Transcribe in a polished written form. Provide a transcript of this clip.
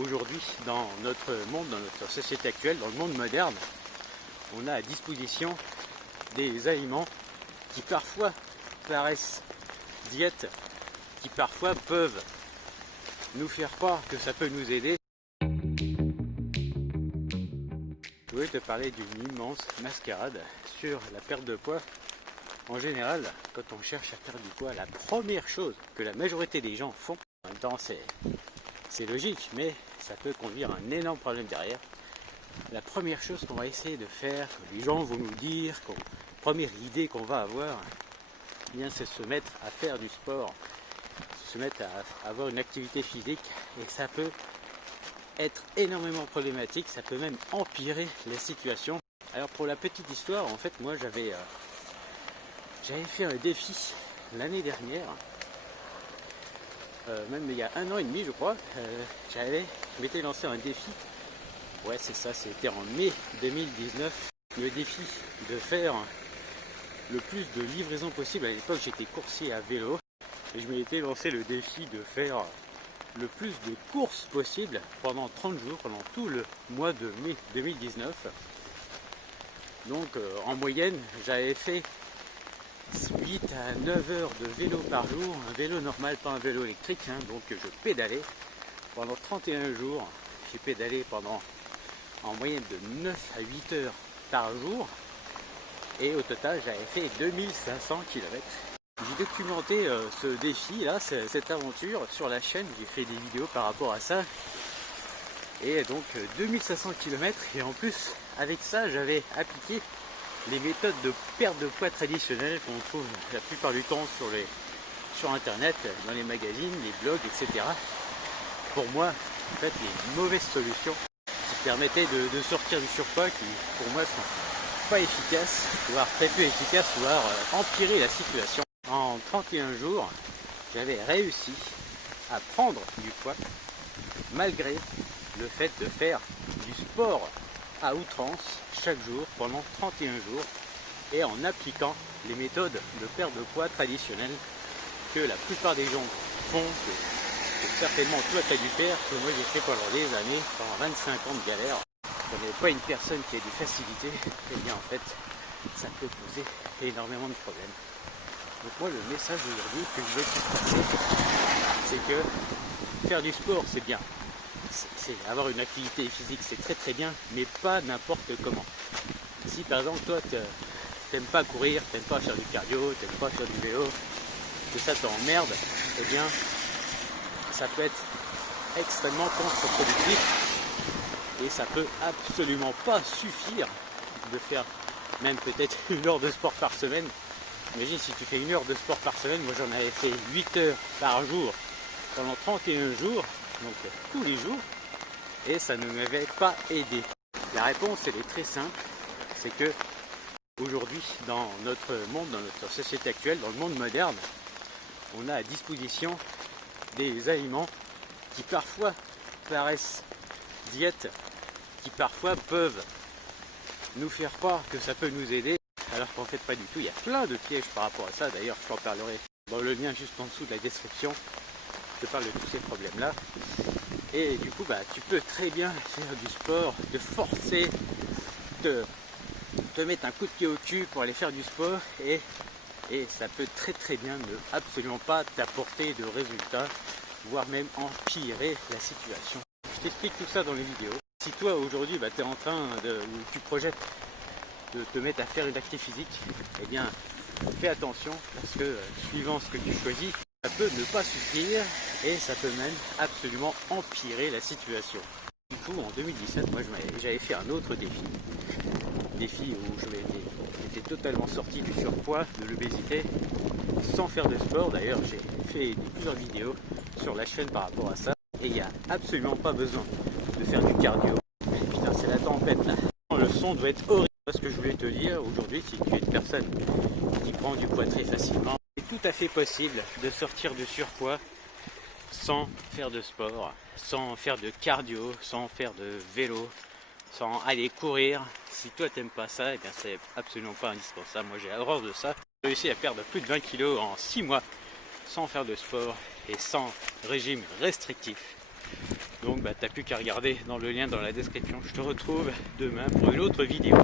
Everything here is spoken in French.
Aujourd'hui, dans notre monde, dans notre société actuelle, dans le monde moderne, on a à disposition des aliments qui parfois paraissent diètes, qui parfois peuvent nous faire croire que ça peut nous aider. Je voulais te parler d'une immense mascarade sur la perte de poids. En général, quand on cherche à perdre du poids, la première chose que la majorité des gens font, en même temps c'est logique, mais ça peut conduire à un énorme problème derrière. La première chose qu'on va essayer de faire, que les gens vont nous dire, première idée qu'on va avoir, eh bien c'est se mettre à faire du sport, se mettre à avoir une activité physique, et ça peut être énormément problématique, ça peut même empirer la situation. Alors pour la petite histoire, en fait moi j'avais fait un défi l'année dernière, même il y a 1 an et demi je crois, je m'étais lancé un défi, ouais c'est ça, c'était en mai 2019, le défi de faire le plus de livraisons possible. À l'époque j'étais coursier à vélo, et je m'étais lancé le défi de faire le plus de courses possible pendant 30 jours, pendant tout le mois de mai 2019. Donc en moyenne j'avais fait 8 à 9 heures de vélo par jour, un vélo normal, pas un vélo électrique, hein, donc je pédalais pendant 31 jours, j'ai pédalé pendant en moyenne de 9 à 8 heures par jour, et au total j'avais fait 2500 km. J'ai documenté ce défi là, cette aventure sur la chaîne, j'ai fait des vidéos par rapport à ça, et donc 2500 km, et en plus avec ça j'avais appliqué les méthodes de perte de poids traditionnelles qu'on trouve la plupart du temps sur internet, dans les magazines, les blogs, etc. Pour moi, en fait, les mauvaises solutions qui permettaient de sortir du surpoids, qui pour moi sont pas efficaces, voire très peu efficaces, voire empirer la situation. En 31 jours, j'avais réussi à prendre du poids malgré le fait de faire du sport à outrance chaque jour pendant 31 jours, et en appliquant les méthodes de perte de poids traditionnelles que la plupart des gens font, que certainement toi tu as dû faire, que moi j'ai fait pendant des années, pendant 25 ans de galère. Quand on n'est pas une personne qui a des facilités, et bien en fait ça peut poser énormément de problèmes. Donc moi le message aujourd'hui que je vais te passer, c'est que faire du sport c'est bien, c'est avoir une activité physique, c'est très très bien, mais pas n'importe comment. Si par exemple toi t'aimes pas courir, t'aimes pas faire du cardio, t'aimes pas faire du vélo, que ça t'emmerde, eh bien ça peut être extrêmement contre-productif, et ça peut absolument pas suffire de faire même peut-être 1 heure de sport par semaine. Imagine si tu fais 1 heure de sport par semaine, moi j'en avais fait 8 heures par jour pendant 31 jours, donc tous les jours, et ça ne m'avait pas aidé. La réponse elle est très simple, c'est que aujourd'hui dans notre monde, dans notre société actuelle, dans le monde moderne, on a à disposition des aliments qui parfois paraissent diètes, qui parfois peuvent nous faire croire que ça peut nous aider, alors qu'en fait pas du tout. Il y a plein de pièges par rapport à ça, d'ailleurs je t'en parlerai dans le lien juste en dessous de la description. Je te parle de tous ces problèmes là, et du coup tu peux très bien faire du sport, te forcer, te mettre un coup de pied au cul pour aller faire du sport, et ça peut très très bien ne absolument pas t'apporter de résultats, voire même empirer la situation. Je t'explique tout ça dans les vidéos. Si toi aujourd'hui tu es en train ou tu projettes de te mettre à faire une activité physique, eh bien fais attention, parce que suivant ce que tu choisis, ça peut ne pas suffire, et ça peut même absolument empirer la situation. Du coup en 2017, moi j'avais fait un autre défi où je m'étais totalement sorti du surpoids, de l'obésité, sans faire de sport. D'ailleurs j'ai fait plusieurs vidéos sur la chaîne par rapport à ça, et il n'y a absolument pas besoin de faire du cardio. Putain, c'est la tempête là. Le son doit être horrible. Ce que je voulais te dire aujourd'hui, c'est que tu es une personne qui prend du poids très facilement. C'est tout à fait possible de sortir du surpoids sans faire de sport, sans faire de cardio, sans faire de vélo, sans aller courir. Si toi t'aimes pas ça, eh bien c'est absolument pas indispensable. Moi j'ai horreur de ça. J'ai réussi à perdre plus de 20 kg en 6 mois sans faire de sport et sans régime restrictif. Donc bah t'as plus qu'à regarder dans le lien dans la description. Je te retrouve demain pour une autre vidéo.